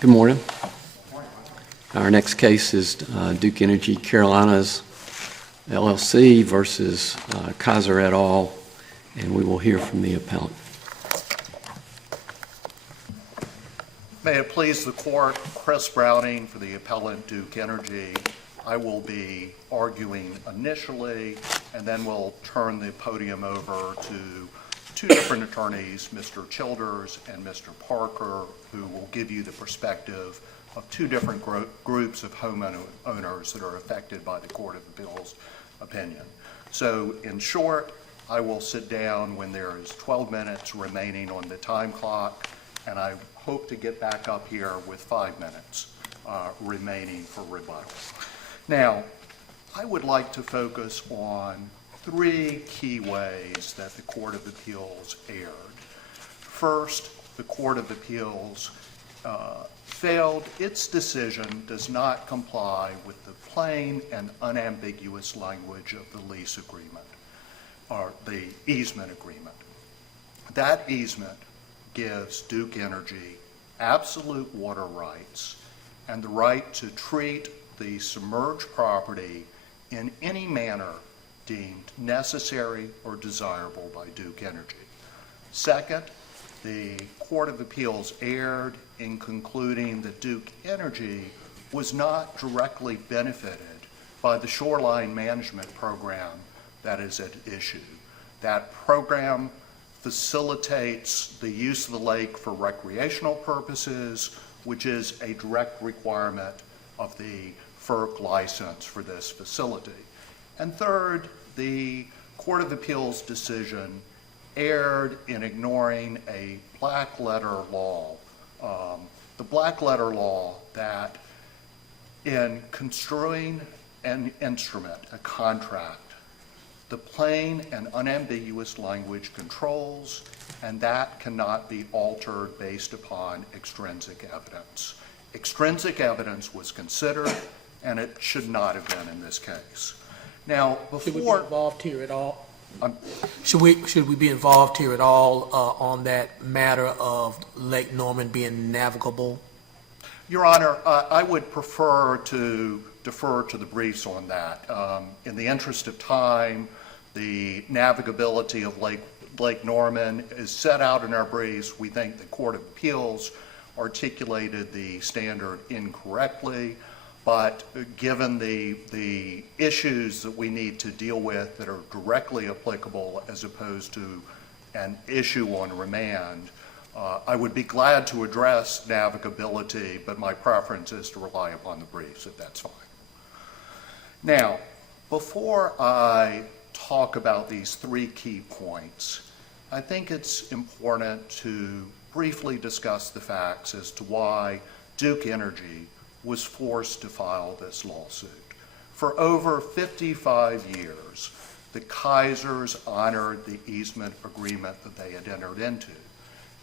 Good morning. Our next case is Duke Energy Carolinas LLC versus Kiser et al., and we will hear from the appellant. May it please the court, Chris Browning for the appellant Duke Energy. I will be arguing initially, and then we'll turn the podium over to two different attorneys, Mr. Childers and Mr. Parker, who will give you the perspective of two different groups of homeowners that are affected by the Court of Appeals opinion. So in short, I will sit down when there is 12 minutes remaining on the time clock, and I hope to get back up here with 5 minutes remaining for rebuttal. Now, I would like to focus on three key ways that the Court of Appeals erred. First, the Court of Appeals failed. Its decision does not comply with the plain and unambiguous language of the lease agreement, or the easement agreement. That easement gives Duke Energy absolute water rights and the right to treat the submerged property in any manner deemed necessary or desirable by Duke Energy. Second, the Court of Appeals erred in concluding that Duke Energy was not directly benefited by the shoreline management program that is at issue. That program facilitates the use of the lake for recreational purposes, which is a direct requirement of the FERC license for this facility. And third, the Court of Appeals decision erred in ignoring a black letter law. The black letter law that in construing an instrument, a contract, the plain and unambiguous language controls, and that cannot be altered based upon extrinsic evidence. Extrinsic evidence was considered, and it should not have been in this case. Now, before should we be involved here at all? Should we be involved here at all on that matter of Lake Norman being navigable? Your Honor, I would prefer to defer to the briefs on that. In the interest of time, the navigability of Lake Norman is set out in our briefs. We think the Court of Appeals articulated the standard incorrectly, but given the issues that we need to deal with that are directly applicable as opposed to an issue on remand, I would be glad to address navigability, but my preference is to rely upon the briefs, if that's fine. Now, before I talk about these three key points, I think it's important to briefly discuss the facts as to why Duke Energy was forced to file this lawsuit. For over 55 years, the Kisers honored the easement agreement that they had entered into.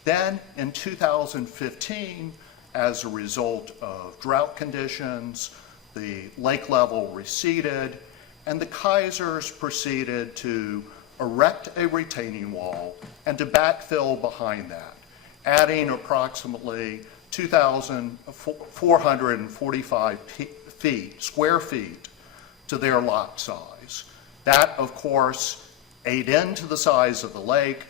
Then in 2015, as a result of drought conditions, the lake level receded, and the Kisers proceeded to erect a retaining wall and to backfill behind that, adding approximately 2,445 square feet to their lot size. That, of course, ate into the size of the lake.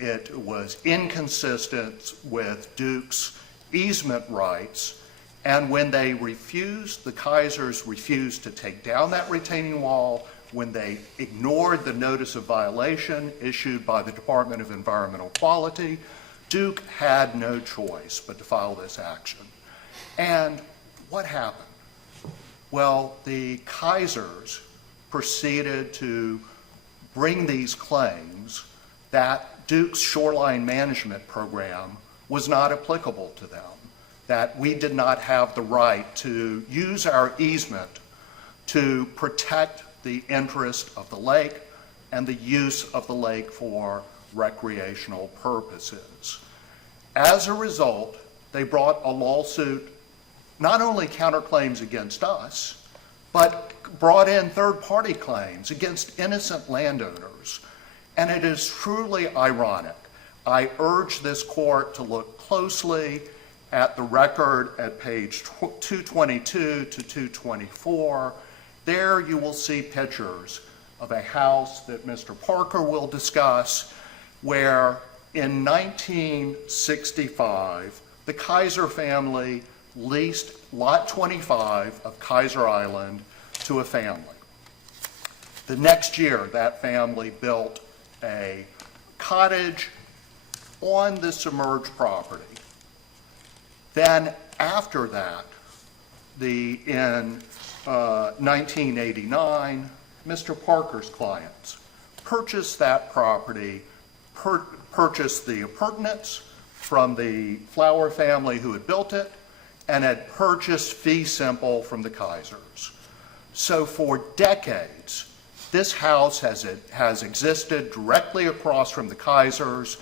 It was inconsistent with Duke's easement rights, and when they refused, the Kisers refused to take down that retaining wall, when they ignored the notice of violation issued by the Department of Environmental Quality, Duke had no choice but to file this action. And what happened? Well, the Kisers proceeded to bring these claims that Duke's shoreline management program was not applicable to them, that we did not have the right to use our easement to protect the interest of the lake and the use of the lake for recreational purposes. As a result, they brought a lawsuit, not only counterclaims against us, but brought in third-party claims against innocent landowners. And it is truly ironic. I urge this court to look closely at the record at page 222 to 224, there you will see pictures of a house that Mr. Parker will discuss where in 1965, the Kiser family leased Lot 25 of Kiser Island to a family. The next year, that family built a cottage on the submerged property. Then after that, in 1989, Mr. Parker's clients purchased that property, purchased the appurtenance from the Flower family who had built it, and had purchased fee simple from the Kisers. So for decades, this house has existed directly across from the Kisers,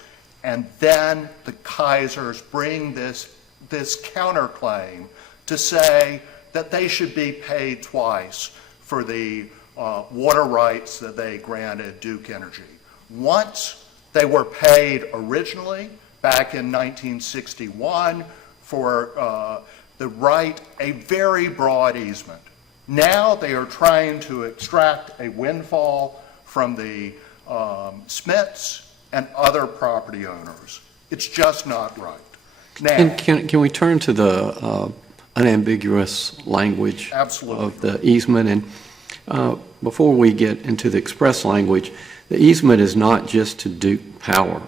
and then the Kisers bring this counterclaim to say that they should be paid twice for the water rights that they granted Duke Energy. Once they were paid originally back in 1961 for the right, a very broad easement. Now they are trying to extract a windfall from the Smiths and other property owners. It's just not right. Now, Can we turn to the unambiguous language Absolutely. of the easement? And before we get into the express language, the easement is not just to Duke Power.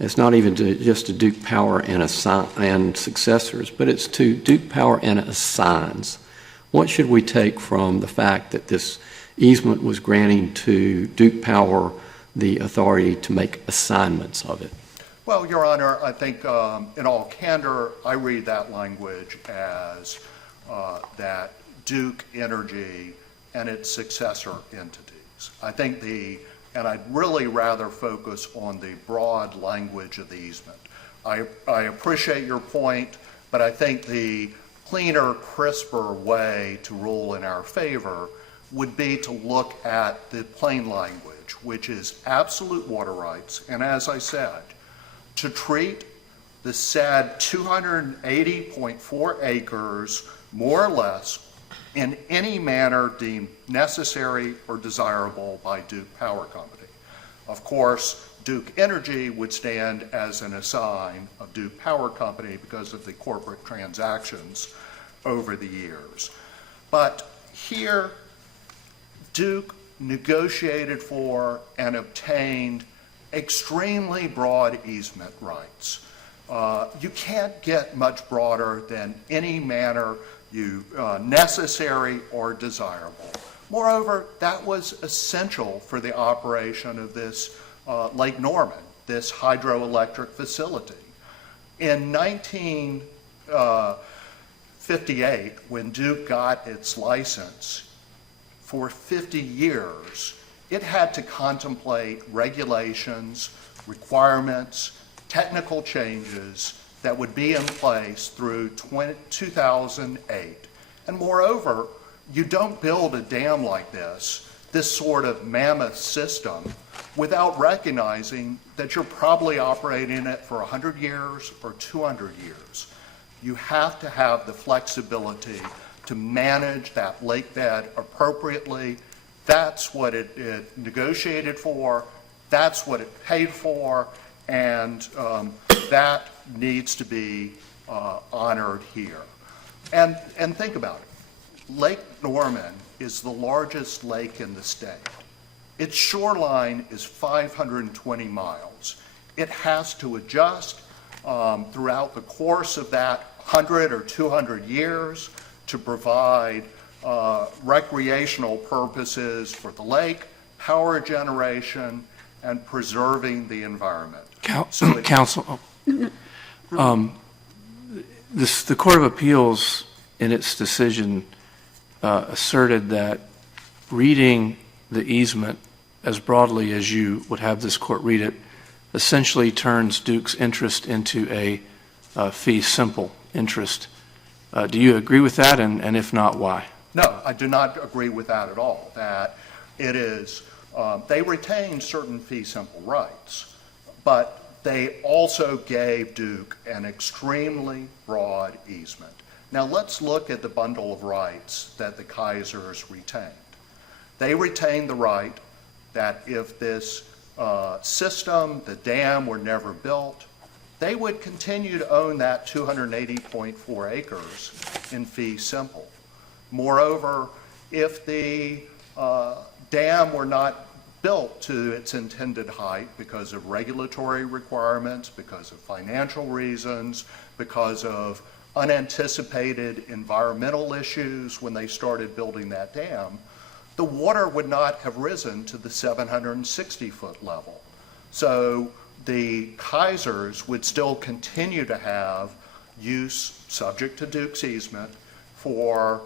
It's not even just to Duke Power and successors, but it's to Duke Power and assigns. What should we take from the fact that this easement was granting to Duke Power the authority to make assignments of it? well, Your Honor, I think in all candor, I read that language as that Duke Energy and its successor entities. I think and I'd really rather focus on the broad language of the easement. I appreciate your point, but I think the cleaner, crisper way to rule in our favor would be to look at the plain language, which is absolute water rights, and as I said, to treat the said 280.4 acres, more or less, in any manner deemed necessary or desirable by Duke Power Company. Of course, Duke Energy would stand as an assign of Duke Power Company because of the corporate transactions over the years. But here, Duke negotiated for and obtained extremely broad easement rights. You can't get much broader than any manner necessary or desirable. Moreover, that was essential for the operation of this Lake Norman, this hydroelectric facility. In 1958, when Duke got its license, for 50 years, it had to contemplate regulations, requirements, technical changes that would be in place through 2008. And moreover, you don't build a dam like this sort of mammoth system, without recognizing that you're probably operating it for 100 years or 200 years. You have to have the flexibility to manage that lake bed appropriately. That's what it negotiated for, that's what it paid for, and that needs to be honored here. And think about it. Lake Norman is the largest lake in the state. Its shoreline is 520 miles. It has to adjust throughout the course of that 100 or 200 years to provide recreational purposes for the lake, power generation, and preserving the environment. Counsel, the Court of Appeals in its decision asserted that reading the easement as broadly as you would have this court read it essentially turns Duke's interest into a fee simple interest. Do you agree with that, and if not, why? No, I do not agree with that at all. That it is, they retain certain fee simple rights, but they also gave Duke an extremely broad broad easement. Now let's look at the bundle of rights that the Kisers retained. They retained the right that if this system, the dam, were never built, they would continue to own that 280.4 acres in fee simple. Moreover, if the dam were not built to its intended height because of regulatory requirements, because of financial reasons, because of unanticipated environmental issues when they started building that dam, the water would not have risen to the 760-foot level. So the Kisers would still continue to have use, subject to Duke's easement, for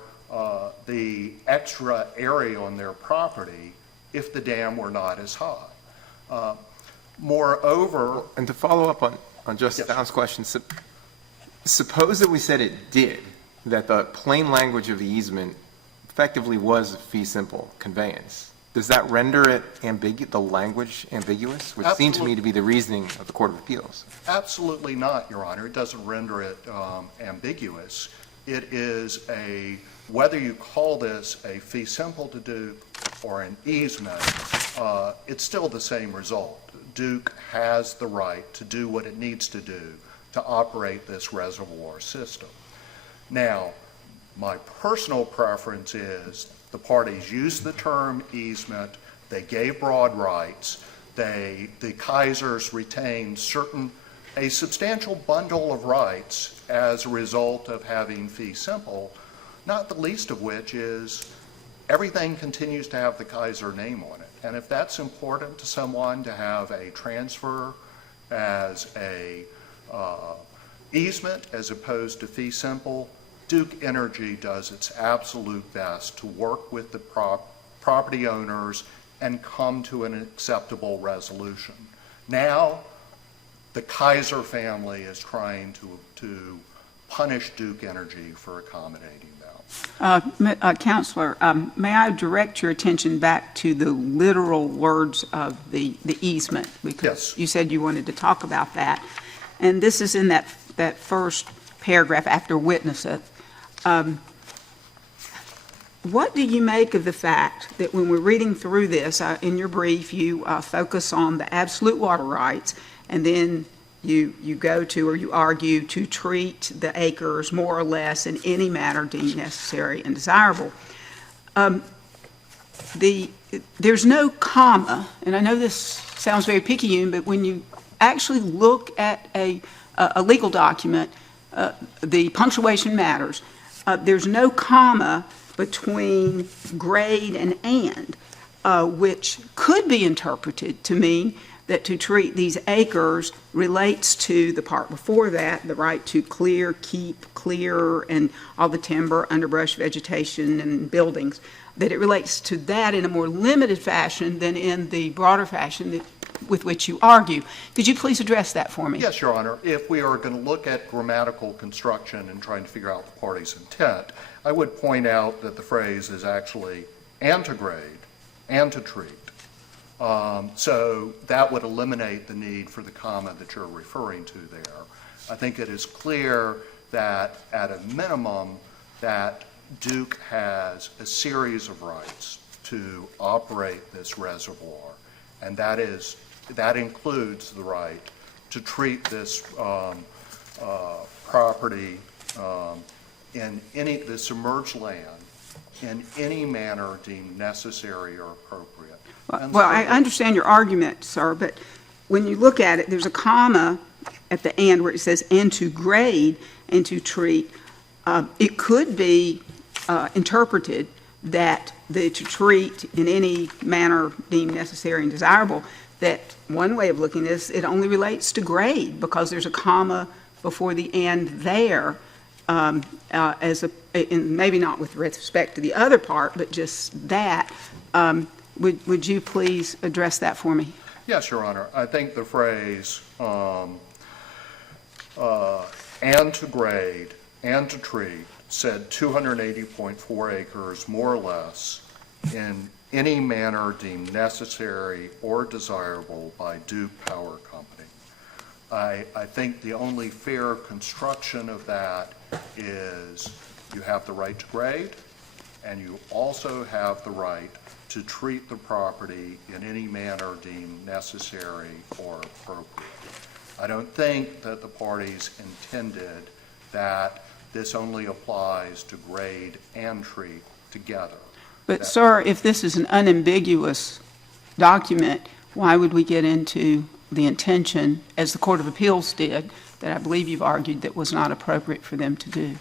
the extra area on their property if the dam were not as high. Moreover... And to follow up on Justice Allen's question, suppose that we said it did, that the plain language of the easement effectively was a fee simple conveyance. Does that render it the language ambiguous, which seemed to me to be the reasoning of the Court of Appeals? Absolutely not, Your Honor. It doesn't render it ambiguous. It is whether you call this a fee simple to Duke or an easement, it's still the same result. Duke has the right to do what it needs to do to operate this reservoir system. Now, my personal preference is the parties used the term easement, they gave broad rights, the Kisers retained a substantial bundle of rights as a result of having fee simple, not the least of which is everything continues to have the Kiser name on it. And if that's important to someone to have a transfer as a easement as opposed to fee simple, Duke Energy does its absolute best to work with the property owners and come to an acceptable resolution. Now, the Kiser family is trying to punish Duke Energy for accommodating them. Counselor, may I direct your attention back to the literal words of the easement? Because yes. You said you wanted to talk about that. And this is in that first paragraph after witnesseth. What do you make of the fact that when we're reading through this, in your brief, you focus on the absolute water rights, and then you go to, or you argue, to treat the acres more or less in any manner deemed necessary and desirable. There's no comma, and I know this sounds very picayune, but when you actually look at a legal document, the punctuation matters. There's no comma between grade and, which could be interpreted to mean that to treat these acres relates to the part before that, the right to clear, keep clear, and all the timber, underbrush, vegetation, and buildings, that it relates to that in a more limited fashion than in the broader fashion with which you argue. Could you please address that for me? Yes, Your Honor. If we are going to look at grammatical construction and trying to figure out the party's intent, I would point out that the phrase is actually and to grade and to treat. So that would eliminate the need for the comma that you're referring to there. I think it is clear that at a minimum that Duke has a series of rights to operate this reservoir, and that includes the right to treat this property in the submerged land in any manner deemed necessary or appropriate. Well, I understand your argument, sir, but when you look at it, there's a comma at the end where it says and to grade and to treat. It could be interpreted that to treat in any manner deemed necessary and desirable, that one way of looking at this, it only relates to grade because there's a comma before the end there, maybe not with respect to the other part, but just that. Would you please address that for me? Yes, Your Honor. I think the phrase and to grade and to treat said 280.4 acres more or less in any manner deemed necessary or desirable by Duke Power Company. I think the only fair construction of that is you have the right to grade, and you also have the right to treat the property in any manner deemed necessary or appropriate. I don't think that the parties intended that this only applies to grade and treat together. But, sir, if this is an unambiguous document, why would we get into the intention, as the Court of Appeals did, that I believe you've argued that was not appropriate for them to do?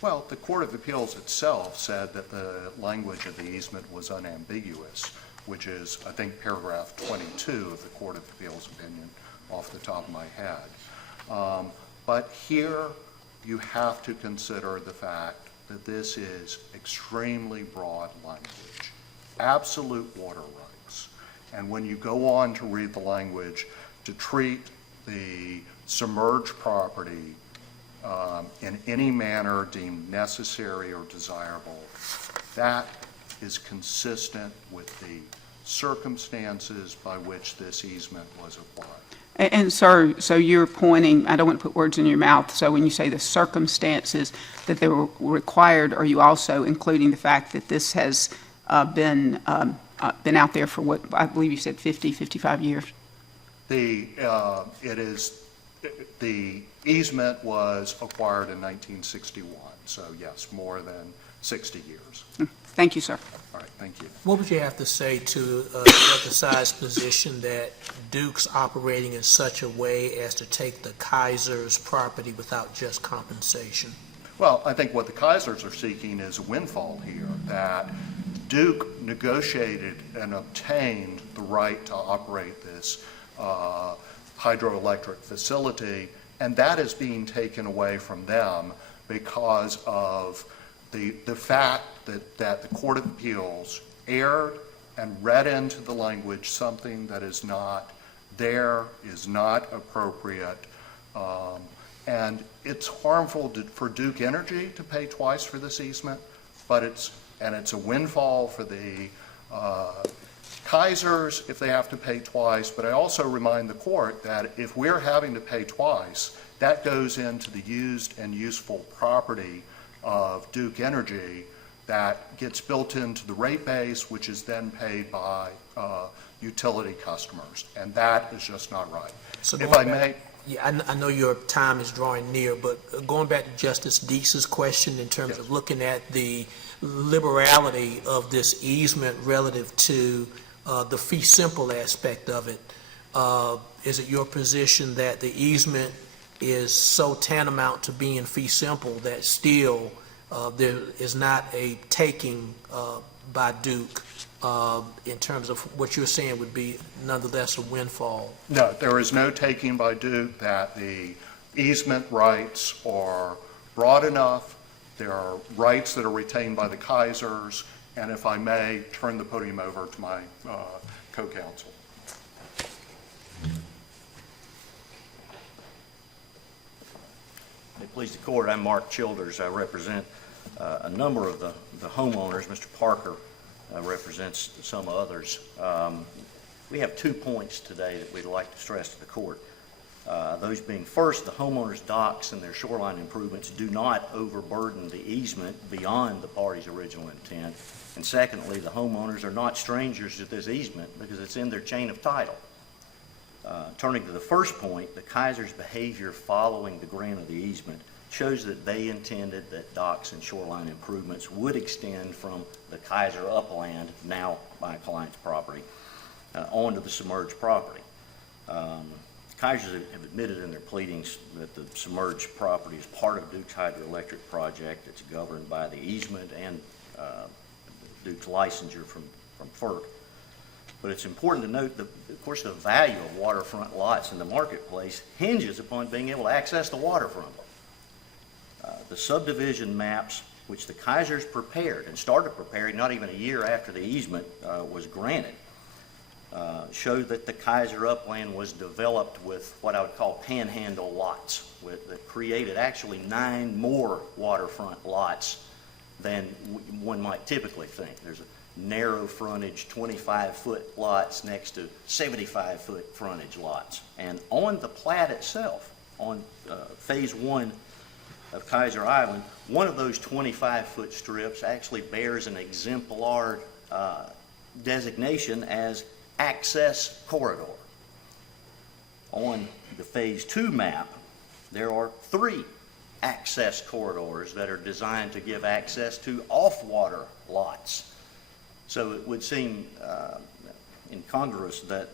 Well, the Court of Appeals itself said that the language of the easement was unambiguous, which is, I think, paragraph 22 of the Court of Appeals opinion off the top of my head. But here you have to consider the fact that this is extremely broad language, absolute water rights. And when you go on to read the language to treat the submerged property in any manner deemed necessary or desirable, that is consistent with the circumstances by which this easement was applied. And, sir, so you're pointing, I don't want to put words in your mouth, so when you say the circumstances that they were required, are you also including the fact that this has been out there for what, I believe you said 50, 55 years? The easement was acquired in 1961, so yes, more than 60 years. Thank you, sir. All right, thank you. What would you have to say to the other side's position that Duke's operating in such a way as to take the Kiser's property without just compensation? Well, I think what the Kisers are seeking is a windfall here, that Duke negotiated and obtained the right to operate this hydroelectric facility, and that is being taken away from them because of the fact that the Court of Appeals erred and read into the language something that is not there, is not appropriate, and it's harmful for Duke Energy to pay twice for this easement, but it's a windfall for the Kisers if they have to pay twice. But I also remind the court that if we're having to pay twice, that goes into the used and useful property of Duke Energy that gets built into the rate base, which is then paid by utility customers, and that is just not right. So If I may. Yeah, I know your time is drawing near, but going back to Justice Deese's question in terms of looking at the liberality of this easement relative to the fee simple aspect of it, is it your position that the easement is so tantamount to being fee simple that still there is not a taking by Duke in terms of what you're saying would be nonetheless a windfall? No, there is no taking by Duke, that the easement rights are broad enough. There are rights that are retained by the Kisers, and if I may, turn the podium over to my co-counsel. May it please the court, I'm Mark Childers. I represent a number of the homeowners. Mr. Parker represents some others. We have 2 points today that we'd like to stress to the court. Those being, first, the homeowners' docks and their shoreline improvements do not overburden the easement beyond the party's original intent. And secondly, the homeowners are not strangers to this easement because it's in their chain of title. Turning to the first point, the Kiser's behavior following the grant of the easement shows that they intended that docks and shoreline improvements would extend from the Kiser upland, now my client's property, onto the submerged property. Kisers have admitted in their pleadings that the submerged property is part of Duke's hydroelectric project. It's governed by the easement and Duke's licensure from FERC. But it's important to note that, of course, the value of waterfront lots in the marketplace hinges upon being able to access the waterfront. The subdivision maps, which the Kisers prepared and started preparing not even a year after the easement was granted, showed that the Kiser upland was developed with what I would call panhandle lots that created actually 9 more waterfront lots than one might typically think. There's narrow frontage, 25-foot lots next to 75-foot frontage lots. And on the plat itself, on Phase 1 of Kiser Island, one of those 25-foot strips actually bears an exemplar designation as access corridor. On the Phase 2 map, there are 3 access corridors that are designed to give access to off-water lots. So it would seem incongruous that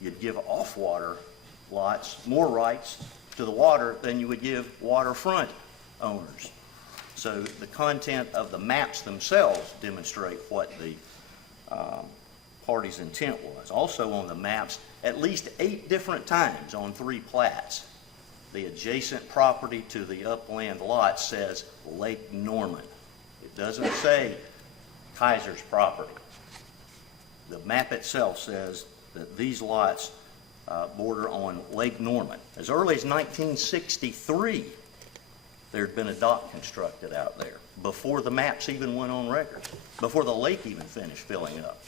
you'd give off-water lots more rights to the water than you would give waterfront owners. So the content of the maps themselves demonstrate what the party's intent was. Also on the maps, at least 8 different times on 3 plats, the adjacent property to the upland lot says Lake Norman. It doesn't say Kiser's property. The map itself says that these lots border on Lake Norman. As early as 1963, there had been a dock constructed out there, before the maps even went on record, before the lake even finished filling up.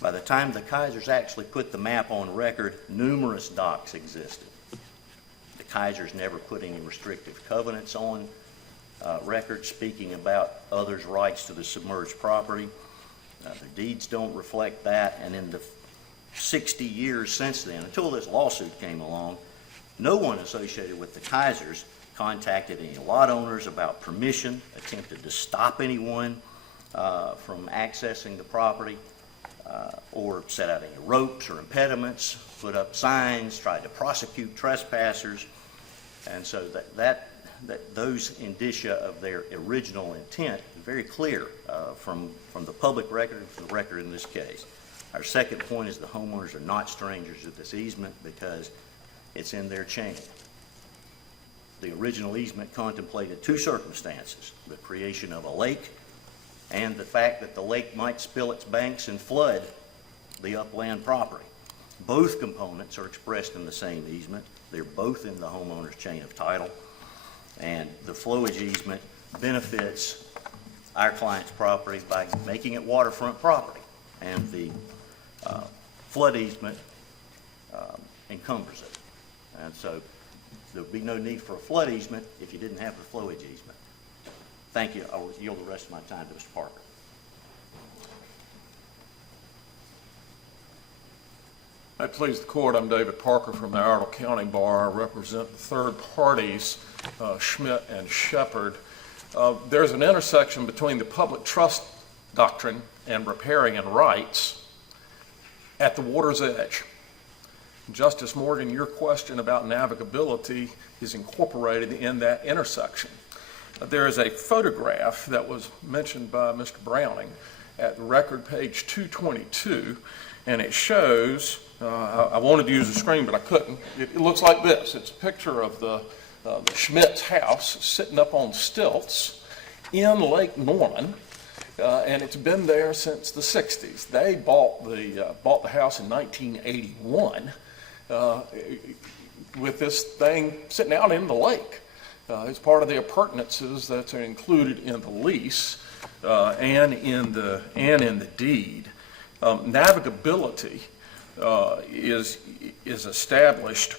By the time the Kisers actually put the map on record, numerous docks existed. The Kisers never put any restrictive covenants on record speaking about others' rights to the submerged property. Their deeds don't reflect that, and in the 60 years since then, until this lawsuit came along, no one associated with the Kisers contacted any lot owners about permission, attempted to stop anyone from accessing the property, or set out any ropes or impediments, put up signs, tried to prosecute trespassers. And so that those indicia of their original intent is very clear from the public record and from the record in this case. Our second point is the homeowners are not strangers to this easement because it's in their chain. The original easement contemplated 2 circumstances: the creation of a lake and the fact that the lake might spill its banks and flood the upland property. Both components are expressed in the same easement. They're both in the homeowner's chain of title, and the flowage easement benefits our client's property by making it waterfront property, and the flood easement encumbers it. And so there would be no need for a flood easement if you didn't have the flowage easement. Thank you. I will yield the rest of my time to Mr. Parker. I please the court. I'm David Parker from the Iredell County Bar. I represent the third parties, Schmidt and Shepard. There's an intersection between the public trust doctrine and riparian rights at the water's edge. Justice Morgan, your question about navigability is incorporated in that intersection. There is a photograph that was mentioned by Mr. Browning at record page 222, and it shows, I wanted to use a screen, but I couldn't. It looks like this. It's a picture of the Schmidt's house sitting up on stilts in Lake Norman, and it's been there since the 60s. They bought the house in 1981 with this thing sitting out in the lake. It's part of the appurtenances that are included in the lease and in the deed. Navigability is established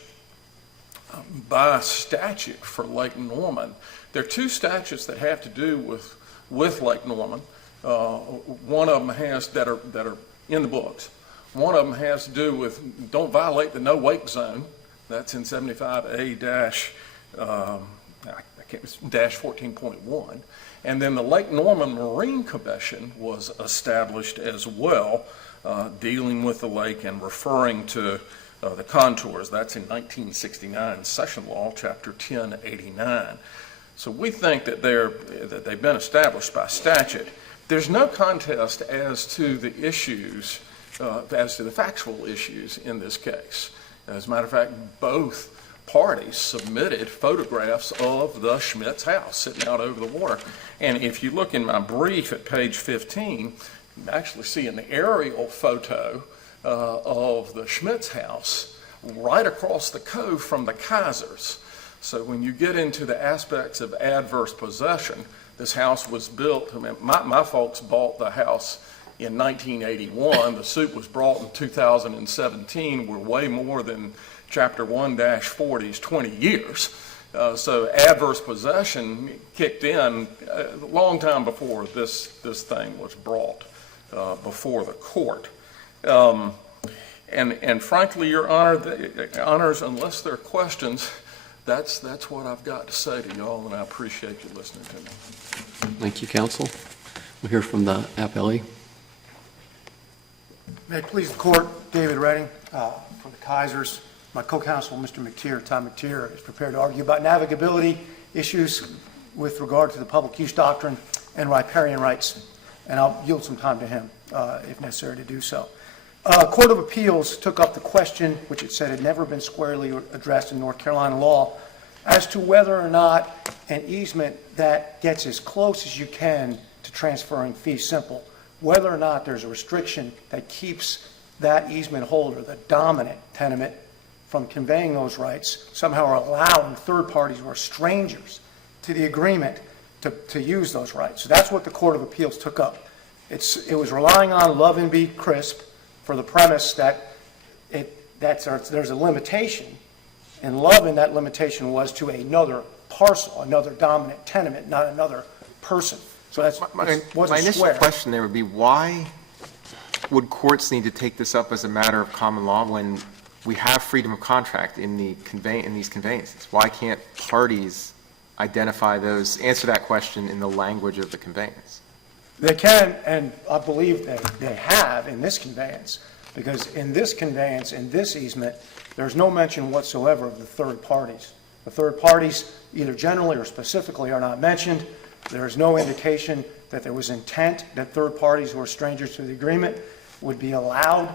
by statute for Lake Norman. There are 2 statutes that have to do with Lake Norman. One of them has that are in the books. One of them has to do with don't violate the no wake zone. That's in 75A-14.1. And then the Lake Norman Marine Commission was established as well, dealing with the lake and referring to the contours. That's in 1969 Session Law, Chapter 1089. So we think that they've been established by statute. There's no contest as to the issues, as to the factual issues in this case. As a matter of fact, both parties submitted photographs of the Schmidt's house sitting out over the water. And if you look in my brief at page 15, you can actually see an aerial photo of the Schmidt's house right across the cove from the Kisers. So when you get into the aspects of adverse possession, this house was built. I mean, my folks bought the house in 1981. The suit was brought in 2017. We're way more than Chapter 1-40's 20 years. So adverse possession kicked in a long time before this thing was brought before the court. And frankly, Your Honors, unless there are questions, that's what I've got to say to y'all, and I appreciate you listening to me. Thank you, counsel. We'll hear from the appellee. May it please the court, David Redding for the Kisers. My co-counsel, Mr. McTier, Tom McTier, is prepared to argue about navigability issues with regard to the public use doctrine and riparian rights, and I'll yield some time to him if necessary to do so. Court of Appeals took up the question, which it said had never been squarely addressed in North Carolina law, as to whether or not an easement that gets as close as you can to transferring fee simple, whether or not there's a restriction that keeps that easement holder, the dominant tenement, from conveying those rights, somehow are allowing third parties who are strangers to the agreement to use those rights. So that's what the Court of Appeals took up. It was relying on Love and Be Crisp for the premise that there's a limitation, and Love in that limitation was to another parcel, another dominant tenement, not another person. So that's My wasn't initial square. question there would be, why would courts need to take this up as a matter of common law when we have freedom of contract in these conveyances? Why can't parties identify those, answer that question in the language of the conveyance? They can, and I believe they have in this conveyance, because in this conveyance, in this easement, there's no mention whatsoever of the third parties. The third parties, either generally or specifically, are not mentioned. There is no indication that there was intent that third parties who are strangers to the agreement would be allowed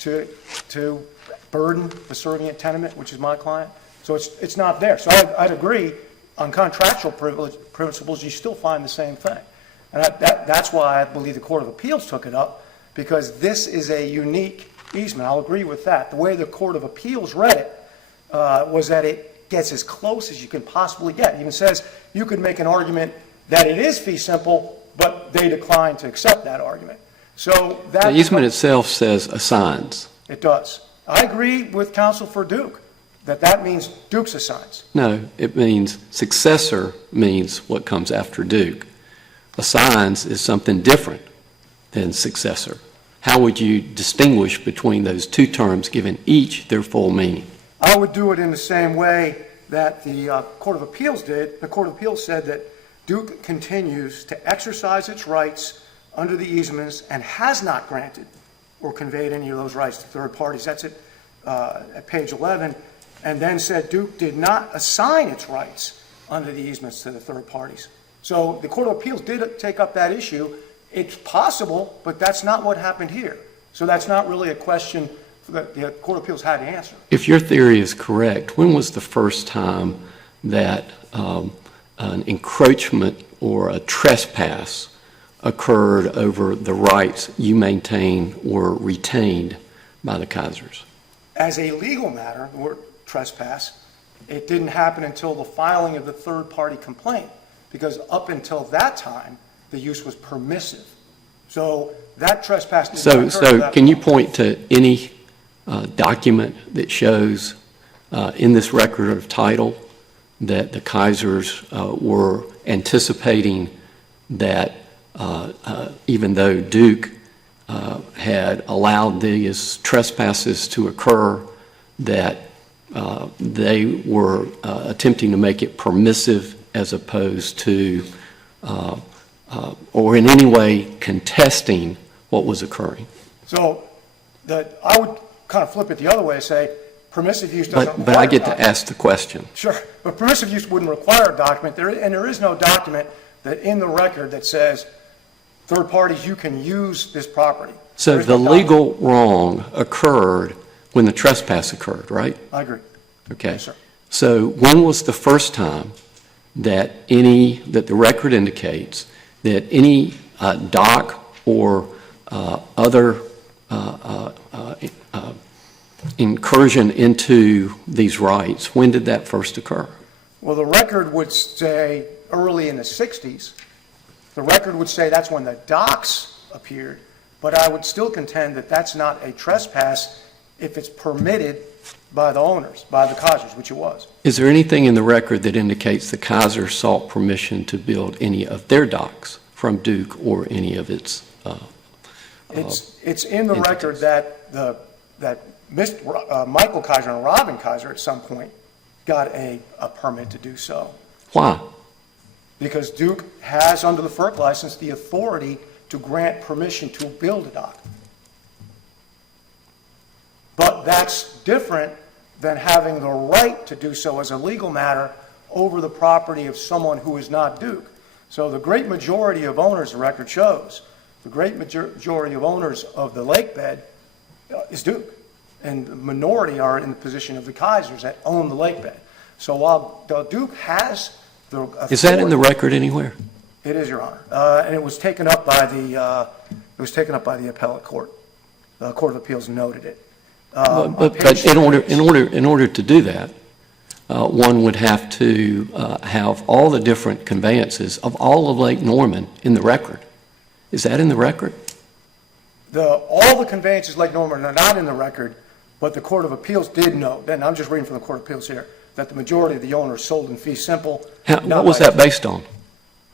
to burden the servient tenement, which is my client. So it's not there. So I'd agree on contractual principles, you still find the same thing. And that's why I believe the Court of Appeals took it up, because this is a unique easement. I'll agree with that. The way the Court of Appeals read it was that it gets as close as you can possibly get. It even says you could make an argument that it is fee simple, but they declined to accept that argument. So that The easement itself says assigns. it does. I agree with counsel for Duke that means Duke's assigns. No, it means successor means what comes after Duke. Assigns is something different than successor. How would you distinguish between those two terms, given each their full meaning? I would do it in the same way that the Court of Appeals did. The Court of Appeals said that Duke continues to exercise its rights under the easements and has not granted or conveyed any of those rights to third parties. That's at page 11. And then said Duke did not assign its rights under the easements to the third parties. So the Court of Appeals did take up that issue. It's possible, but that's not what happened here. So that's not really a question that the Court of Appeals had to answer. If your theory is correct, when was the first time that an encroachment or a trespass occurred over the rights you maintain were retained by the Kisers? As a legal matter, or trespass, it didn't happen until the filing of the third-party complaint, because up until that time, the use was permissive. So that trespass did not occur. So can you point to any document that shows in this record of title that the Kisers were anticipating that even though Duke had allowed these trespasses to occur, that they were attempting to make it permissive as opposed to, or in any way contesting what was occurring? So I would kind of flip it the other way and say permissive use doesn't require But I get a to document. ask the question. Sure, but permissive use wouldn't require a document, and there is no document that in the record that says third parties, you can use this property. So There is the no document. legal wrong occurred when the trespass occurred, right? I agree. Okay. Yes, sir. So when was the first time that that the record indicates that any dock or other incursion into these rights, when did that first occur? Well, the record would say early in the 60s, The record would say that's when the docks appeared, but I would still contend that that's not a trespass if it's permitted by the owners, by the Kisers, which it was. Is there anything in the record that indicates the Kiser sought permission to build any of their docks from Duke or any of its? It's in the record that Michael Kiser and Robin Kiser at some point got a permit to do so. Why? Because Duke has, under the FERC license, the authority to grant permission to build a dock. But that's different than having the right to do so as a legal matter over the property of someone who is not Duke. So the great majority of owners, the record shows, the great majority of owners of the lake bed is Duke. And the minority are in the position of the Kisers that own the lake bed. So while Duke has the authority, Is that in the record anywhere? it is, Your Honor. And it was taken up by the appellate court. The Court of Appeals noted it. But in order to do that, one would have to have all the different conveyances of all of Lake Norman in the record. Is that in the record? All the conveyances Lake Norman are not in the record, but the Court of Appeals did note, and I'm just reading from the Court of Appeals here, that the majority of the owners sold in fee simple. What was that based on?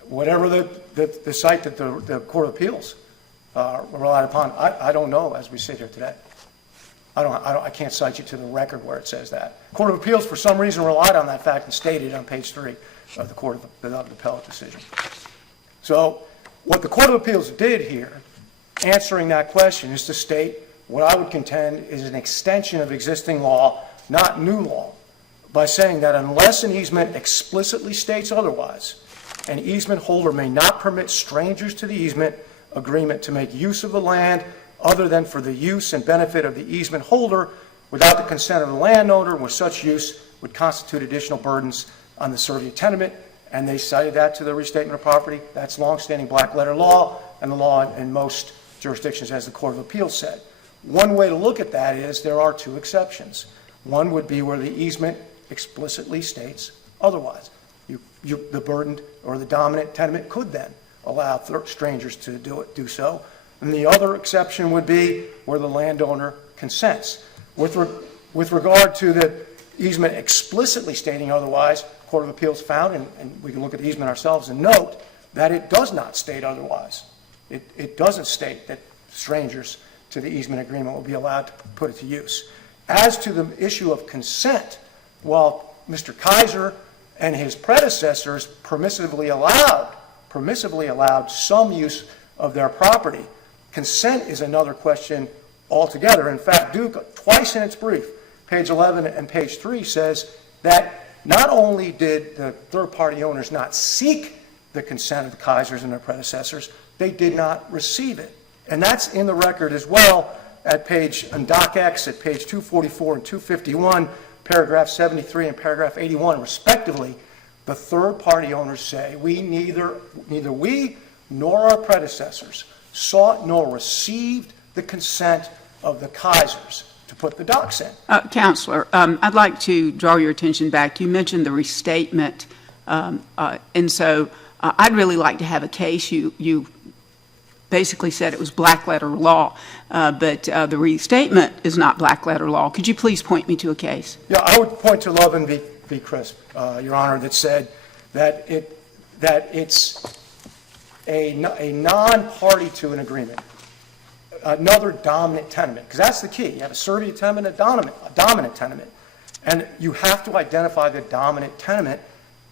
Whatever the site that the Court of Appeals relied upon. I don't know as we sit here today. I can't cite you to the record where it says that. Court of Appeals, for some reason, relied on that fact and stated it on page 3 of the Court of the appellate decision. So what the Court of Appeals did here, answering that question, is to state what I would contend is an extension of existing law, not new law, by saying that unless an easement explicitly states otherwise, an easement holder may not permit strangers to the easement agreement to make use of the land other than for the use and benefit of the easement holder without the consent of the landowner, where such use would constitute additional burdens on the servient tenement. And they cited that to the restatement of property. That's longstanding black letter law, and the law in most jurisdictions, as the Court of Appeals said. One way to look at that is there are two exceptions. One would be where the easement explicitly states otherwise. The burdened or the dominant tenement could then allow strangers to do so. And the other exception would be where the landowner consents. With regard to the easement explicitly stating otherwise, Court of Appeals found, and we can look at the easement ourselves and note, that it does not state otherwise. It doesn't state that strangers to the easement agreement will be allowed to put it to use. As to the issue of consent, while Mr. Kiser and his predecessors permissively allowed some use of their property, consent is another question altogether. In fact, Duke, twice in its brief, page 11 and page 3, says that not only did the third-party owners not seek the consent of the Kisers and their predecessors, they did not receive it. And that's in the record as well on Doc X at page 244 and 251, paragraph 73 and paragraph 81, respectively. The third-party owners say, neither we nor our predecessors sought nor received the consent of the Kisers to put the docks in. Counselor, I'd like to draw your attention back. You mentioned the restatement, and so I'd really like to have a case. You basically said it was black letter law, but the restatement is not black letter law. Could you please point me to a case? Yeah, I would point to Lovin v. Crisp, Your Honor, that said that it's a non-party to an agreement, another dominant tenement, because that's the key. You have a servient tenement, a dominant tenement, and you have to identify the dominant tenement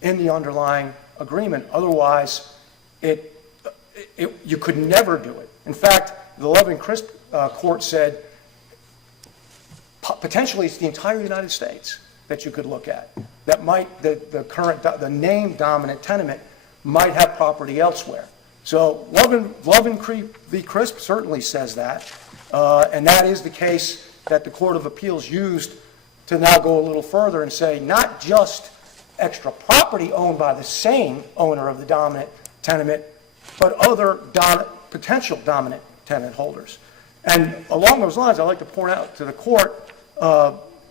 in the underlying agreement. Otherwise, you could never do it. In fact, the Lovin-Crisp court said potentially it's the entire United States that you could look at. That might, the named dominant tenement might have property elsewhere. So Lovin v. Crisp certainly says that, and that is the case that the Court of Appeals used to now go a little further and say not just extra property owned by the same owner of the dominant tenement, but other potential dominant tenant holders. And along those lines, I'd like to point out to the court,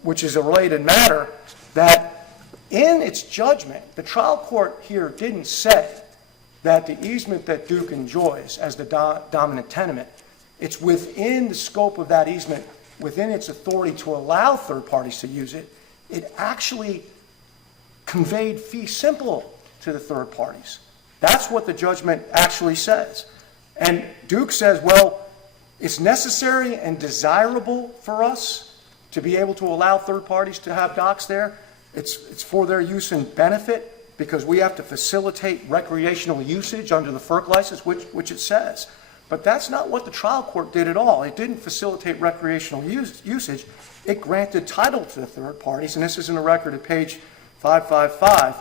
which is a related matter, that in its judgment, the trial court here didn't say that the easement that Duke enjoys as the dominant tenement, it's within the scope of that easement, within its authority to allow third parties to use it. It actually conveyed fee simple to the third parties. That's what the judgment actually says. And Duke says, well, it's necessary and desirable for us to be able to allow third parties to have docks there. It's for their use and benefit because we have to facilitate recreational usage under the FERC license, which it says. But that's not what the trial court did at all. It didn't facilitate recreational usage. It granted title to the third parties, and this is in the record at page 555.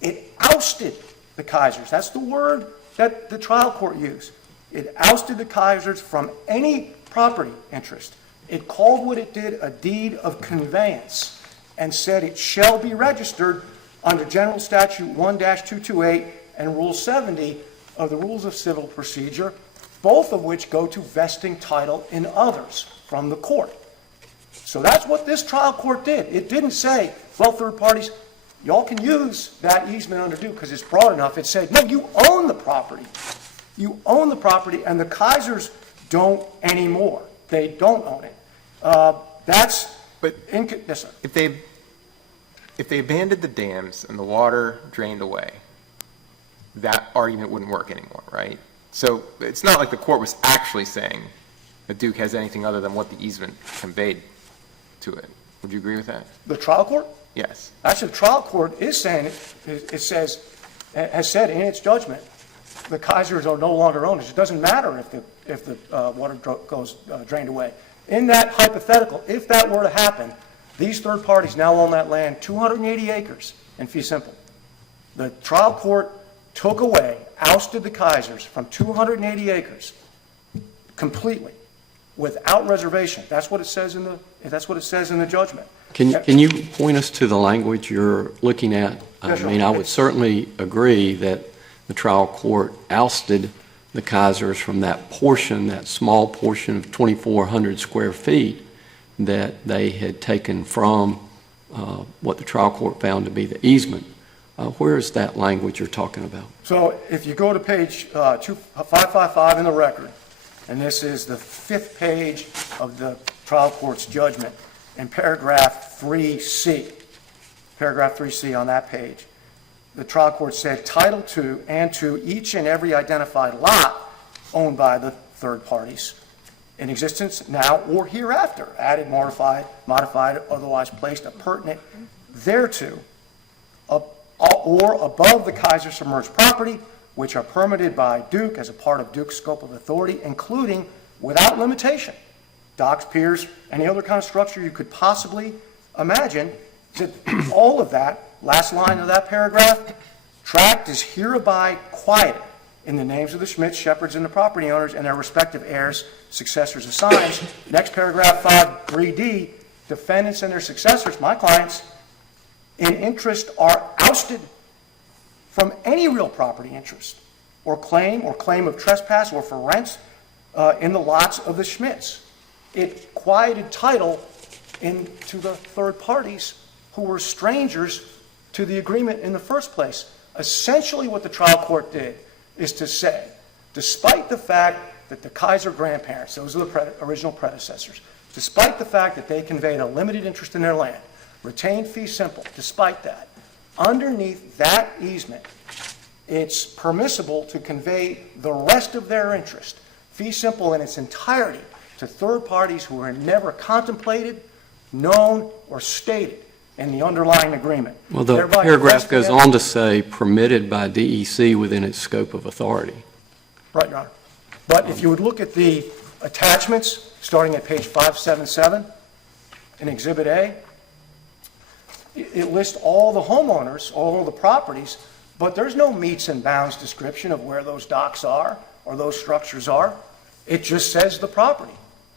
It ousted the Kisers. That's the word that the trial court used. It ousted the Kisers from any property interest. It called what it did a deed of conveyance and said it shall be registered under General Statute 1-228 and Rule 70 of the Rules of Civil Procedure, both of which go to vesting title in others from the court. So that's what this trial court did. It didn't say, well, third parties, y'all can use that easement under Duke because it's broad enough. It said, no, you own the property. You own the property, and the Kisers don't anymore. They don't own it. Yes, sir. If they abandoned the dams and the water drained away, that argument wouldn't work anymore, right? So it's not like the court was actually saying that Duke has anything other than what the easement conveyed to it. Would you agree with that? The trial court? Yes. Actually, the trial court is saying, has said in its judgment, the Kisers are no longer owners. It doesn't matter if the water goes drained away. In that hypothetical, if that were to happen, these third parties now own that land, 280 acres in fee simple. The trial court took away, ousted the Kisers from 280 acres completely, without reservation. That's what it says in the judgment. Can you point us to the language you're looking at? I mean, I would certainly agree that the trial court ousted the Kisers from that portion, that small portion of 2,400 square feet that they had taken from what the trial court found to be the easement. Where is that language you're talking about? So if you go to page 555 in the record, and this is the 5th page of the trial court's judgment, in paragraph 3C on that page, the trial court said, title to and to each and every identified lot owned by the third parties in existence now or hereafter, added, modified, otherwise placed appurtenant thereto, or above the Kiser submerged property, which are permitted by Duke as a part of Duke's scope of authority, including, without limitation, docks, piers, any other kind of structure you could possibly imagine. That all of that, last line of that paragraph, tract is hereby quieted in the names of the Schmidts, Shepherds, and the property owners and their respective heirs, successors, assigns. Next paragraph 5, 3D, defendants and their successors, my clients, in interest are ousted from any real property interest or claim of trespass or for rents in the lots of the Schmidts. It quieted title into the third parties who were strangers to the agreement in the first place. Essentially what the trial court did is to say, despite the fact that the Kiser grandparents, those are the original predecessors, despite the fact that they conveyed a limited interest in their land, retained fee simple, despite that, underneath that easement, it's permissible to convey the rest of their interest, fee simple in its entirety, to third parties who were never contemplated, known, or stated in the underlying agreement. Well, the paragraph goes on to say permitted by DEC within its scope of authority. Right, Your Honor. But if you would look at the attachments, starting at page 577 in Exhibit A, it lists all the homeowners, all the properties, but there's no meets and bounds description of where those docks are or those structures are. It just says the property.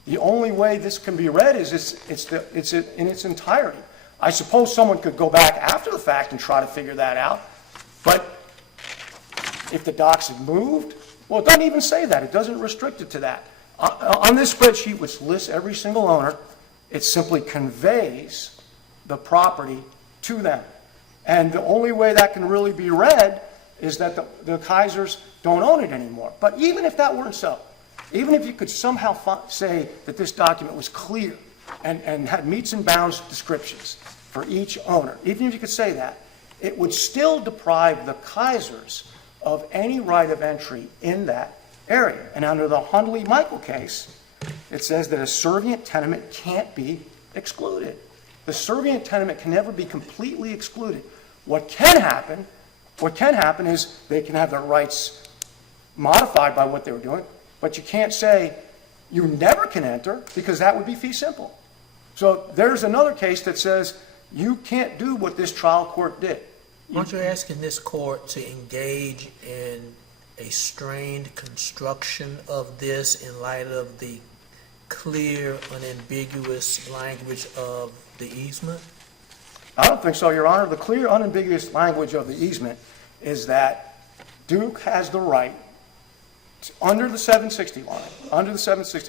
The only way this can be read is it's in its entirety. I suppose someone could go back after the fact and try to figure that out, but if the docks had moved, well, it doesn't even say that. It doesn't restrict it to that. On this spreadsheet, which lists every single owner, it simply conveys the property to them. And the only way that can really be read is that the Kisers don't own it anymore. But even if that weren't so, even if you could somehow say that this document was clear and had meets and bounds descriptions for each owner, even if you could say that, it would still deprive the Kisers of any right of entry in that area. And under the Hundley-Michael case, it says that a servient tenement can't be excluded. The servient tenement can never be completely excluded. What can happen is they can have their rights modified by what they were doing, but you can't say you never can enter, because that would be fee simple. So there's another case that says you can't do what this trial court did. Aren't you asking this court to engage in a strained construction of this in light of the clear, unambiguous language of the easement? I don't think so, Your Honor. The clear, unambiguous language of the easement is that Duke has the right, under the 760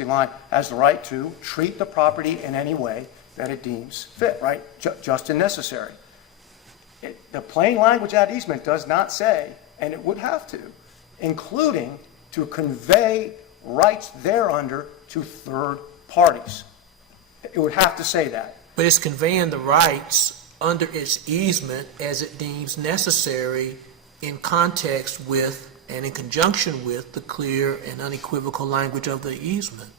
line, has the right to treat the property in any way that it deems fit, right? Just and necessary. The plain language of that easement does not say, and it would have to, including to convey rights thereunder to third parties. It would have to say that. But it's conveying the rights under its easement as it deems necessary in context with and in conjunction with the clear and unequivocal language of the easement.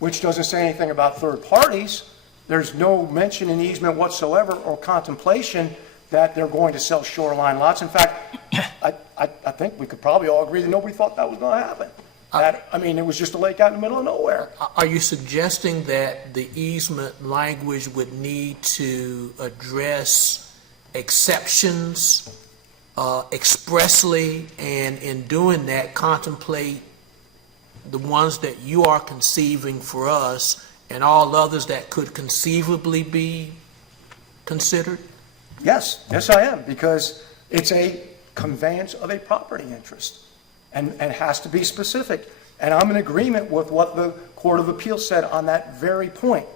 Which doesn't say anything about third parties. There's no mention in the easement whatsoever or contemplation that they're going to sell shoreline lots. In fact, I think we could probably all agree that nobody thought that was going to happen. It was just a lake out in the middle of nowhere. Are you suggesting that the easement language would need to address exceptions expressly, and in doing that contemplate the ones that you are conceiving for us and all others that could conceivably be considered? Yes, I am, because it's a conveyance of a property interest and has to be specific. And I'm in agreement with what the Court of Appeals said on that very point,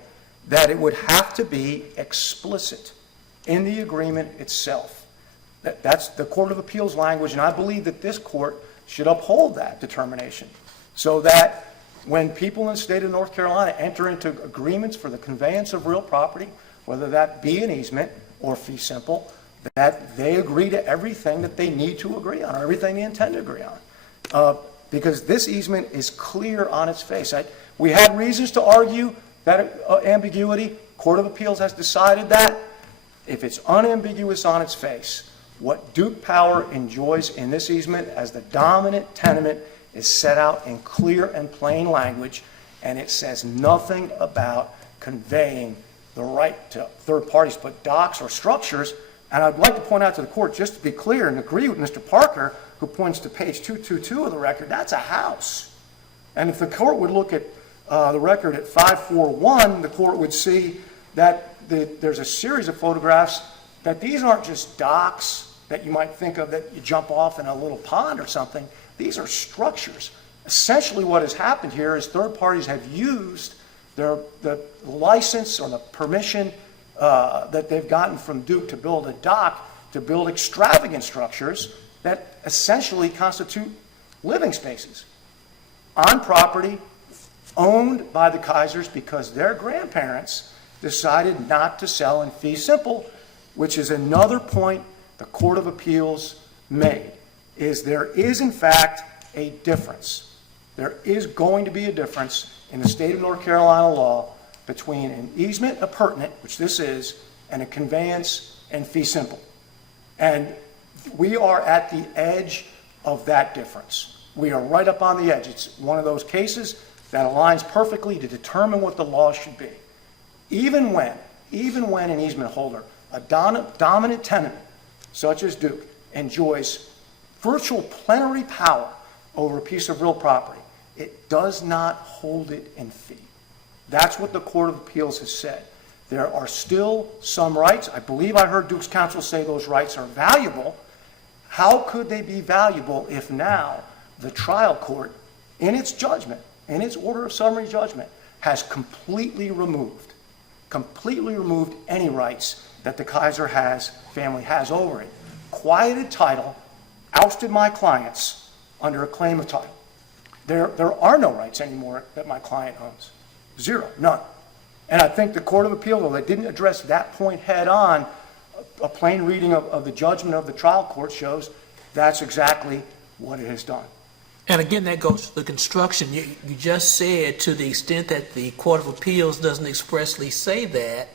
that it would have to be explicit in the agreement itself. That's the Court of Appeals language, and I believe that this court should uphold that determination, so that when people in the state of North Carolina enter into agreements for the conveyance of real property, whether that be an easement or fee simple, that they agree to everything that they need to agree on, or everything they intend to agree on. Because this easement is clear on its face. We had reasons to argue that ambiguity. Court of Appeals has decided that. If it's unambiguous on its face, what Duke Power enjoys in this easement as the dominant tenement is set out in clear and plain language, and it says nothing about conveying the right to third parties, but docks or structures. And I'd like to point out to the court, just to be clear and agree with Mr. Parker, who points to page 222 of the record, that's a house. And if the court would look at the record at 541, the court would see that there's a series of photographs that these aren't just docks that you might think of that you jump off in a little pond or something. These are structures. Essentially what has happened here is third parties have used the license or the permission that they've gotten from Duke to build a dock, to build extravagant structures that essentially constitute living spaces on property owned by the Kisers because their grandparents decided not to sell in fee simple, which is another point the Court of Appeals made, is there is in fact a difference. There is going to be a difference in the state of North Carolina law between an easement appurtenant, which this is, and a conveyance and fee simple. And we are at the edge of that difference. We are right up on the edge. It's one of those cases that aligns perfectly to determine what the law should be. Even when an easement holder, a dominant tenant, such as Duke, enjoys virtual plenary power over a piece of real property, it does not hold it in fee. That's what the Court of Appeals has said. There are still some rights. I believe I heard Duke's counsel say those rights are valuable. How could they be valuable if now the trial court, in its judgment, in its order of summary judgment, has completely removed any rights that the Kiser family has over it? Quieted title ousted my clients under a claim of title. There are no rights anymore that my client owns. Zero, none. And I think the Court of Appeal, though they didn't address that point head on, a plain reading of the judgment of the trial court shows that's exactly what it has done. And again, that goes to the construction. You just said, to the extent that the Court of Appeals doesn't expressly say that,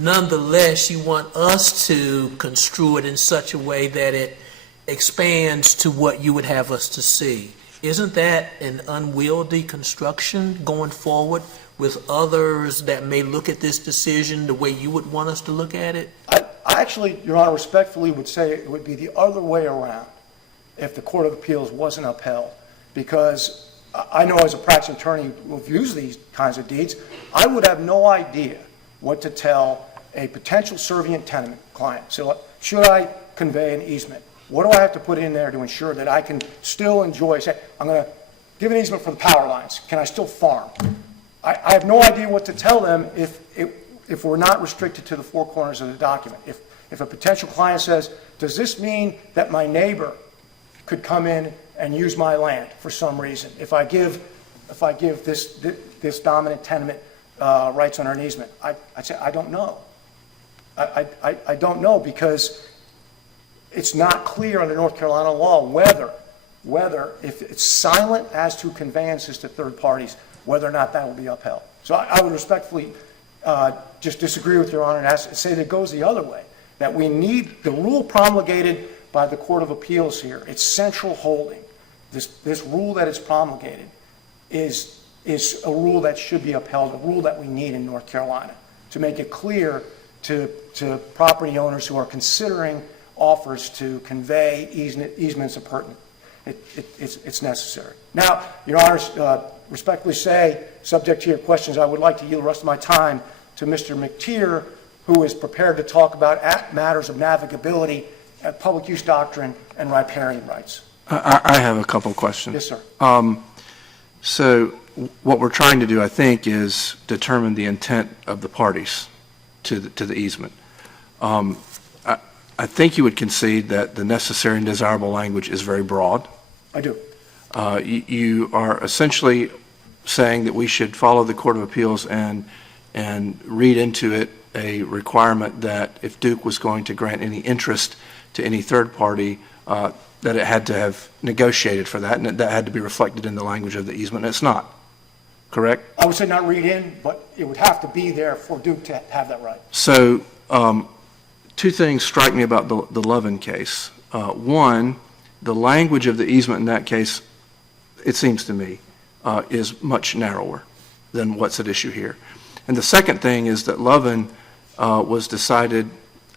nonetheless, you want us to construe it in such a way that it expands to what you would have us to see. Isn't that an unwieldy construction going forward with others that may look at this decision the way you would want us to look at it? I actually, Your Honor, respectfully would say it would be the other way around if the Court of Appeals wasn't upheld. Because I know as a practicing attorney who views these kinds of deeds, I would have no idea what to tell a potential servient tenement client. So should I convey an easement? What do I have to put in there to ensure that I can still enjoy, say, I'm going to give an easement from the power lines. Can I still farm? I have no idea what to tell them if we're not restricted to the four corners of the document. If a potential client says, does this mean that my neighbor could come in and use my land for some reason? If I give this dominant tenement rights under an easement, I'd say, I don't know. I don't know, because it's not clear under North Carolina law whether if it's silent as to conveyances to third parties, whether or not that will be upheld. So I would respectfully just disagree with Your Honor and say that it goes the other way, that we need the rule promulgated by the Court of Appeals here. Its central holding, this rule that is promulgated, is a rule that should be upheld, a rule that we need in North Carolina to make it clear to property owners who are considering offers to convey easements are pertinent. It's necessary. Now, Your Honors, respectfully say, subject to your questions, I would like to yield the rest of my time to Mr. McTier, who is prepared to talk about matters of navigability, public use doctrine, and riparian rights. I have a couple of questions. Yes, sir. So what we're trying to do, I think, is determine the intent of the parties to the easement. I think you would concede that the necessary and desirable language is very broad. I do. You are essentially saying that we should follow the Court of Appeals and read into it a requirement that if Duke was going to grant any interest to any third party, that it had to have negotiated for that, and that had to be reflected in the language of the easement. It's not, correct? I would say not read in, but it would have to be there for Duke to have that right. So two things strike me about the Lovin case. One, the language of the easement in that case, it seems to me, is much narrower than what's at issue here. And the second thing is that Lovin was decided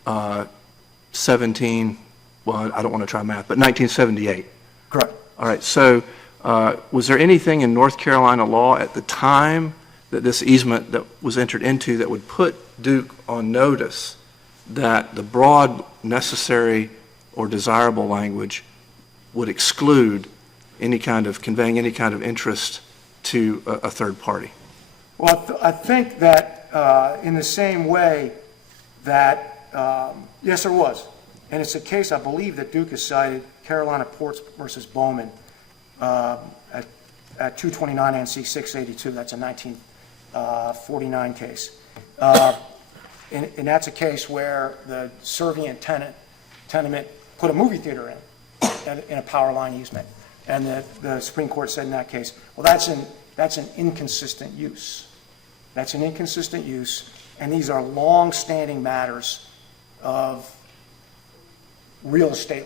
1978. Correct. All right, so was there anything in North Carolina law at the time that this easement that was entered into that would put Duke on notice that the broad, necessary, or desirable language would exclude any kind of conveying any kind of interest to a third party? Well, I think that in the same way that, yes, there was. And it's a case, I believe, that Duke has cited, Carolina Ports versus Bowman, at 229 NC 682. That's a 1949 case. And that's a case where the servient tenement put a movie theater in a power line easement. And the Supreme Court said in that case, well, that's an inconsistent use. That's an inconsistent use, and these are long-standing matters of real estate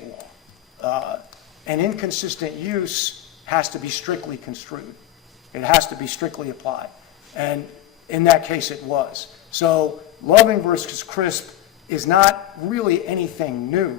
law. An inconsistent use has to be strictly construed. It has to be strictly applied. And in that case, it was. So Loving versus Crisp is not really anything new.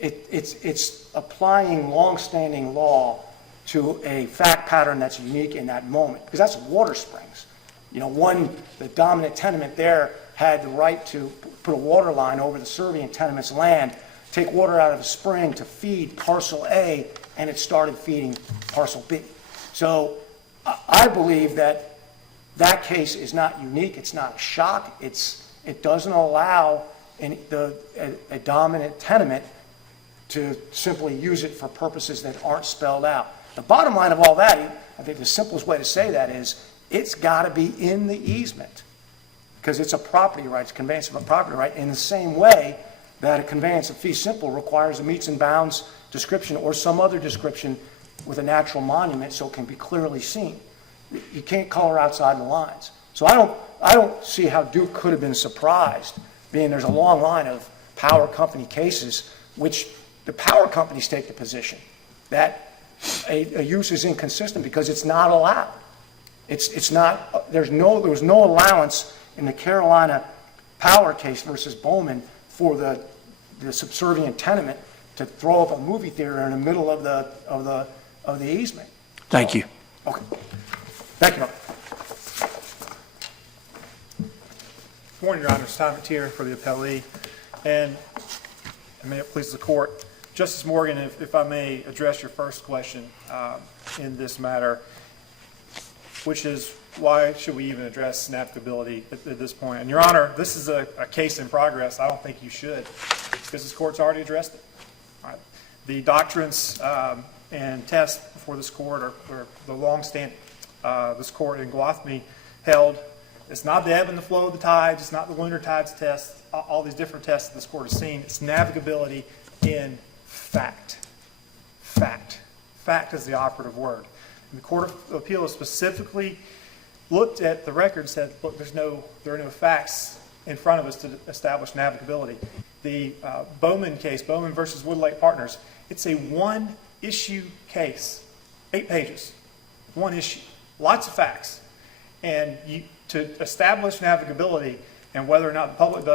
It's applying long-standing law to a fact pattern that's unique in that moment, because that's water springs. You know, the dominant tenement there had the right to put a water line over the servient tenement's land, take water out of a spring to feed parcel A, and it started feeding parcel B. So I believe that case is not unique. It's not a shock. It doesn't allow a dominant tenement to simply use it for purposes that aren't spelled out. The bottom line of all that, I think the simplest way to say that is, it's got to be in the easement, because it's a property right, it's conveyance of a property right, in the same way that a conveyance of fee simple requires a meets and bounds description or some other description with a natural monument so it can be clearly seen. You can't color outside the lines. So I don't see how Duke could have been surprised, being there's a long line of power company cases which the power companies take the position that a use is inconsistent because it's not allowed. It's not, there was no allowance in the Carolina Power case versus Bowman for the subservient tenement to throw up a movie theater in the middle of the easement. Thank you. Okay. Thank you, Mark. Good morning, Your Honors. Tom McTier for the appellee. And may it please the court, Justice Morgan, if I may address your first question in this matter, which is why should we even address navigability at this point? And Your Honor, this is a case in progress. I don't think you should, because this court's already addressed it. All right. The doctrines and tests before this court are the long-standing. This court in Gwathmey held it's not the ebb and the flow of the tides, it's not the lunar tides test, all these different tests that this court has seen. It's navigability in fact. Fact. Fact is the operative word. And the Court of Appeal specifically looked at the record and said, look, there are no facts in front of us to establish navigability. The Bowman case, Bowman versus Woodlake Partners, it's a one-issue case, 8 pages, one issue, lots of facts. And to establish navigability and whether or not the public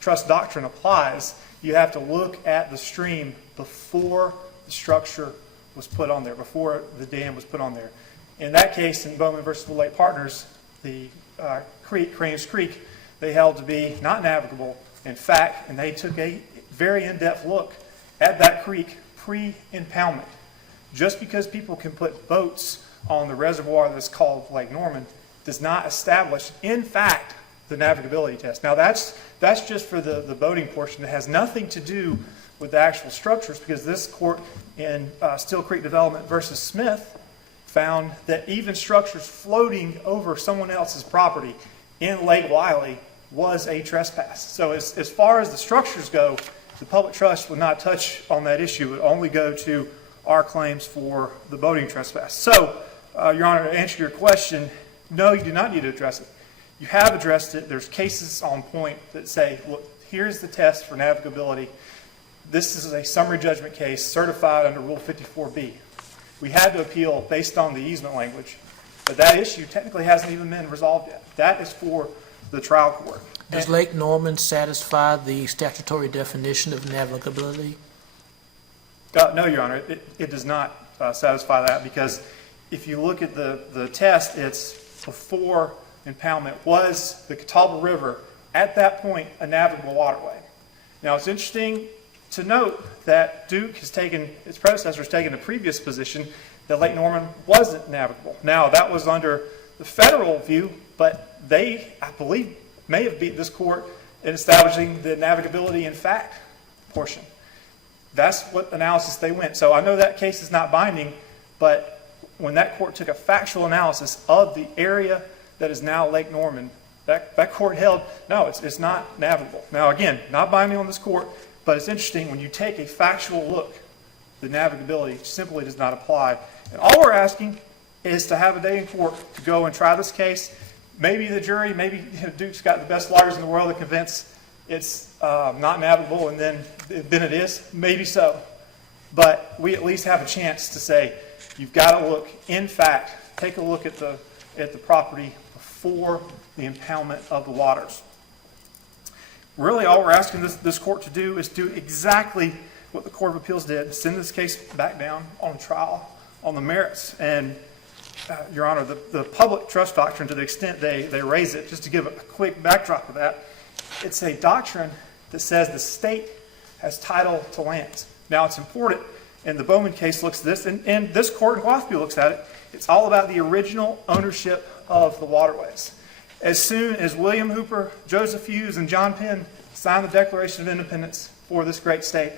trust doctrine applies, you have to look at the stream before the structure was put on there, before the dam was put on there. In that case, in Bowman versus Woodlake Partners, the creek, Cranes Creek, they held to be not navigable, in fact, and they took a very in-depth look at that creek pre-impoundment. Just because people can put boats on the reservoir that's called Lake Norman does not establish, in fact, the navigability test. Now, that's just for the boating portion. It has nothing to do with the actual structures, because this court in Steel Creek Development versus Smith found that even structures floating over someone else's property in Lake Wiley was a trespass. So as far as the structures go, the public trust would not touch on that issue. It would only go to our claims for the boating trespass. So, Your Honor, to answer your question, no, you do not need to address it. You have addressed it. There's cases on point that say, look, here's the test for navigability. This is a summary judgment case certified under Rule 54B. We had to appeal based on the easement language, but that issue technically hasn't even been resolved yet. That is for the trial court. Does Lake Norman satisfy the statutory definition of navigability? No, Your Honor, it does not satisfy that, because if you look at the test, it's before impoundment. Was the Catawba River at that point a navigable waterway? Now, it's interesting to note that Duke has taken, its predecessor has taken a previous position that Lake Norman wasn't navigable. Now, that was under the federal view, but they, I believe, may have beat this court in establishing the navigability in fact portion. That's what analysis they went. So I know that case is not binding, but when that court took a factual analysis of the area that is now Lake Norman, that court held, no, it's not navigable. Now, again, not binding on this court, but it's interesting when you take a factual look, the navigability simply does not apply. And all we're asking is to have a day in court to go and try this case. Maybe the jury, maybe Duke's got the best lawyers in the world to convince it's not navigable, and then it is. Maybe so. But we at least have a chance to say, you've got to look, in fact, take a look at the property before the impoundment of the waters. Really, all we're asking this court to do is do exactly what the Court of Appeals did, send this case back down on trial on the merits. And, Your Honor, the public trust doctrine, to the extent they raise it, just to give a quick backdrop of that, it's a doctrine that says the state has title to lands. Now, it's important, and the Bowman case looks at this, and this court in Gwathmey looks at it. It's all about the original ownership of the waterways. As soon as William Hooper, Joseph Hughes, and John Penn signed the Declaration of Independence for this great state,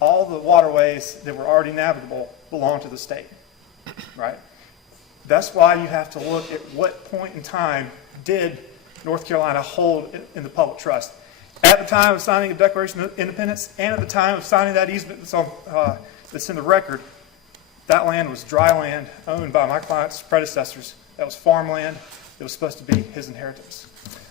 all the waterways that were already navigable belong to the state, right? That's why you have to look at what point in time did North Carolina hold in the public trust. At the time of signing the Declaration of Independence and at the time of signing that easement that's in the record, that land was dry land owned by my client's predecessors. That was farmland. It was supposed to be his inheritance.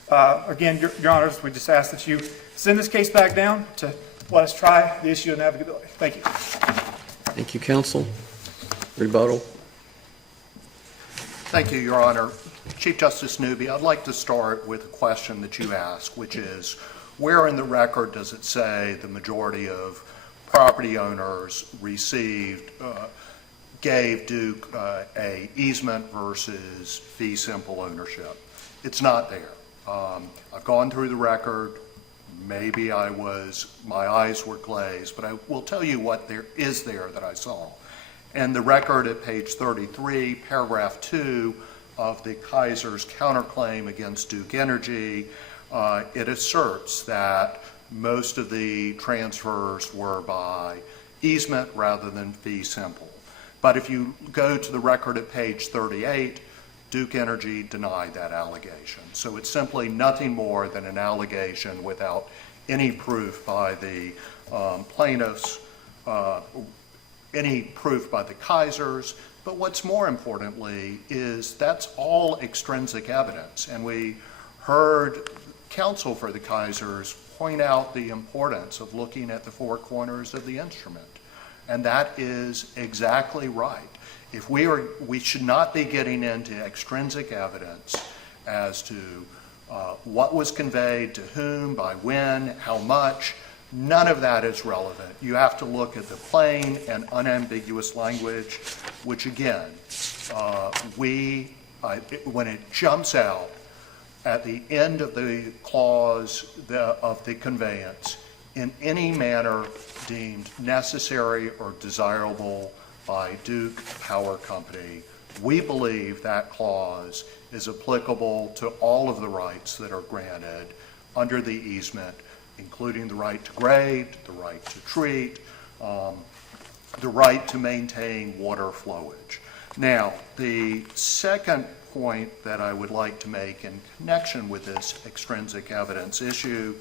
Again, Your Honors, we just ask that you send this case back down to let us try the issue of navigability. Thank you. Thank you, counsel. Rebuttal. Thank you, Your Honor. Chief Justice Newby, I'd like to start with a question that you asked, which is, where in the record does it say the majority of property owners gave Duke a easement versus fee simple ownership? It's not there. I've gone through the record. Maybe my eyes were glazed, but I will tell you what there is there that I saw. And the record at page 33, paragraph 2 of the Kiser's counterclaim against Duke Energy, it asserts that most of the transfers were by easement rather than fee simple. But if you go to the record at page 38, Duke Energy denied that allegation. So it's simply nothing more than an allegation without any proof by the plaintiffs, any proof by the Kisers. But what's more importantly is that's all extrinsic evidence. And we heard counsel for the Kisers point out the importance of looking at the four corners of the instrument. And that is exactly right. If we should not be getting into extrinsic evidence as to what was conveyed to whom, by when, how much. None of that is relevant. You have to look at the plain and unambiguous language, which again, when it jumps out at the end of the clause of the conveyance, in any manner deemed necessary or desirable by Duke Power Company, we believe that clause is applicable to all of the rights that are granted under the easement, including the right to grade, the right to treat, the right to maintain water flowage. Now, the second point that I would like to make in connection with this extrinsic evidence issue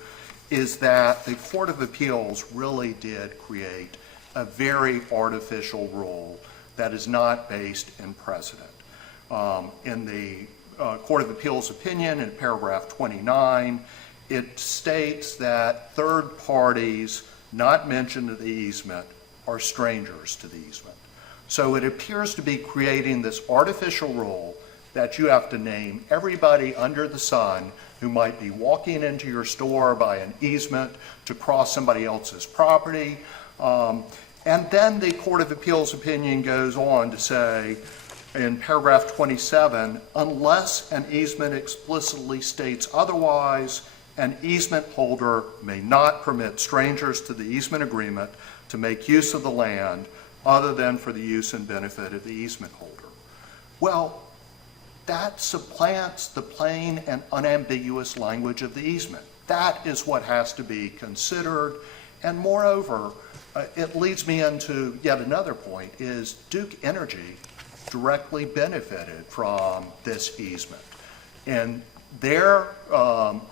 is that the Court of Appeals really did create a very artificial rule that is not based in precedent. In the Court of Appeals opinion in paragraph 29, it states that third parties not mentioned in the easement are strangers to the easement. So it appears to be creating this artificial rule that you have to name everybody under the sun who might be walking into your store by an easement to cross somebody else's property. And then the Court of Appeals opinion goes on to say in paragraph 27, unless an easement explicitly states otherwise, an easement holder may not permit strangers to the easement agreement to make use of the land other than for the use and benefit of the easement holder. Well, that supplants the plain and unambiguous language of the easement. That is what has to be considered. And moreover, it leads me into yet another point, is Duke Energy directly benefited from this easement. In their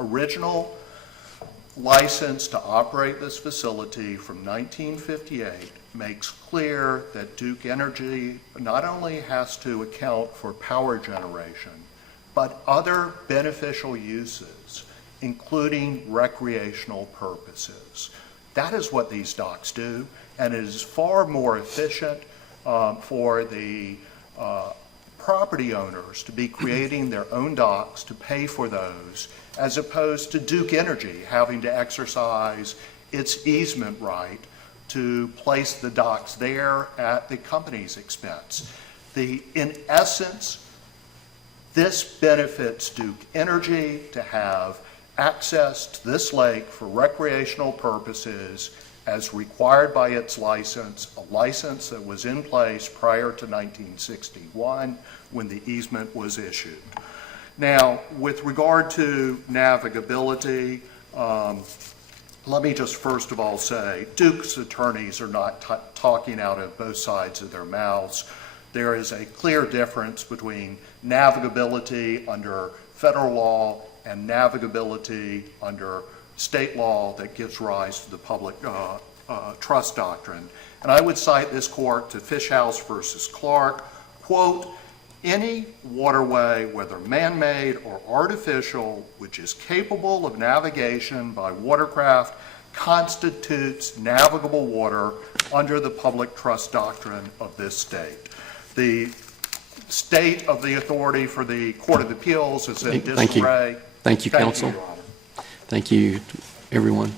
original license to operate this facility from 1958 makes clear that Duke Energy not only has to account for power generation, but other beneficial uses, including recreational purposes. That is what these docks do, and it is far more efficient for the property owners to be creating their own docks to pay for those, as opposed to Duke Energy having to exercise its easement right to place the docks there at the company's expense. In essence, this benefits Duke Energy to have access to this lake for recreational purposes as required by its license, a license that was in place prior to 1961 when the easement was issued. Now, with regard to navigability, Let me just first of all say, Duke's attorneys are not talking out of both sides of their mouths. There is a clear difference between navigability under federal law and navigability under state law that gives rise to the public trust doctrine. And I would cite this court to Fishhouse versus Clark, quote, any waterway, whether man-made or artificial, which is capable of navigation by watercraft, constitutes navigable water under the public trust doctrine of this state. The state of the authority for the Court of Appeals is in Thank you. disarray. Thank you, counsel. Your Honor. Thank you, everyone.